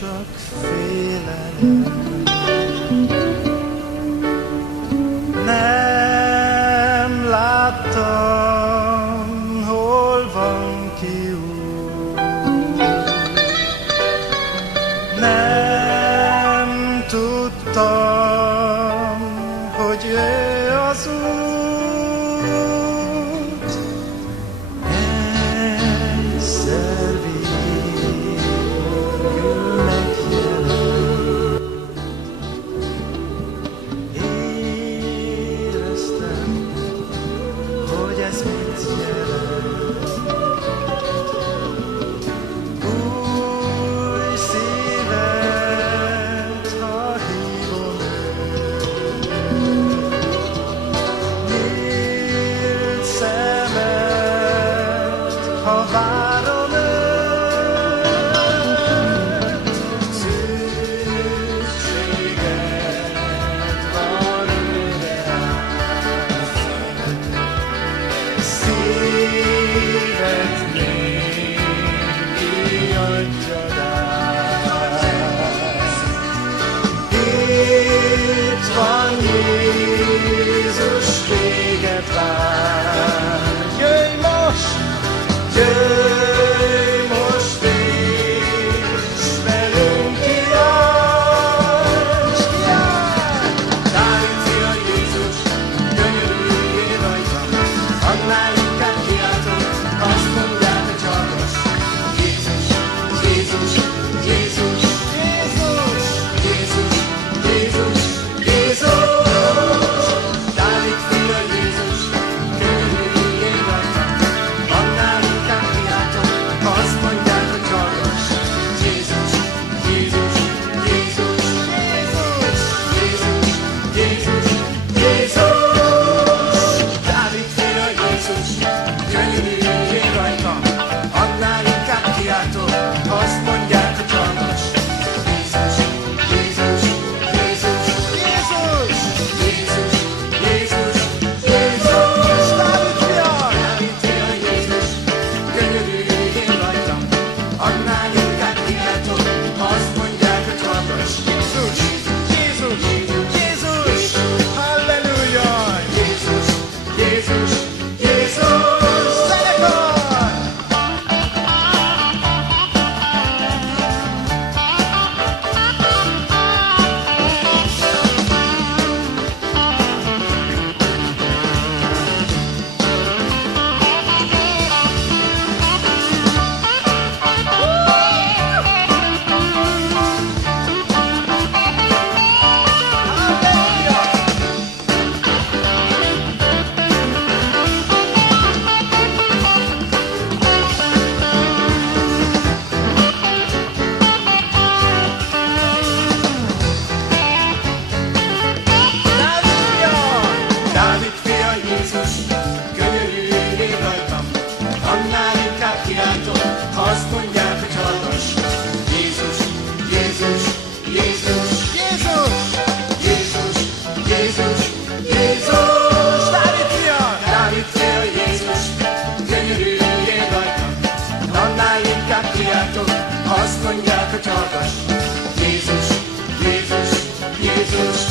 csak félelem. Nem láttam, hol van kiút. Nem tudtam, hogy ő az út. Egyszer végül megjelent. Éreztem, hogy ez mit jelent. Új szívet, ha hívom őt. Nyílt szemet, ha várom őt. Szükséged van őre. Szívet néki adjad át. Itt van Jézus, téged vár. Jöjj most és velünk kiálts, kiálts! Dávid fia Jézus, könyörüljél rajtam, annál inkább kiáltok, azt mondják a csarnos. Jézus, Jézus, Jézus, Jézus, Jézus, Jézus, Jézus! Dávid fia Jézus, könyörüljél rajtam, annál inkább kiáltok, azt mondják a csarnos. Jézus, Jézus, Jézus, Jézus, Jézus, Jézus, Jézus! Dávid fia Jézus, könyörüljél rajtam, annál inkább kiáltok, azt mondják a csalmas. Jézus, Jézus, Jézus, Jézus, Jézus, Jézus, Jézus! Dávid fia Jézus, könyörüljél rajtam, annál inkább kiáltok, azt mondják a csalmas. Jézus, Jézus, Jézus, halleluja! Jézus, Jézus, Jézus, zenekar! Dávid fia Jézus, könyörüljél rajtam, annál inkább kiáltok, azt mondják a csalmas. Jézus, Jézus, Jézus, Jézus, Jézus, Jézus, Jézus! Dávid fia Jézus, könyörüljél rajtam, annál inkább kiáltok, azt mondják a csalmas. Jézus, Jézus, Jézus,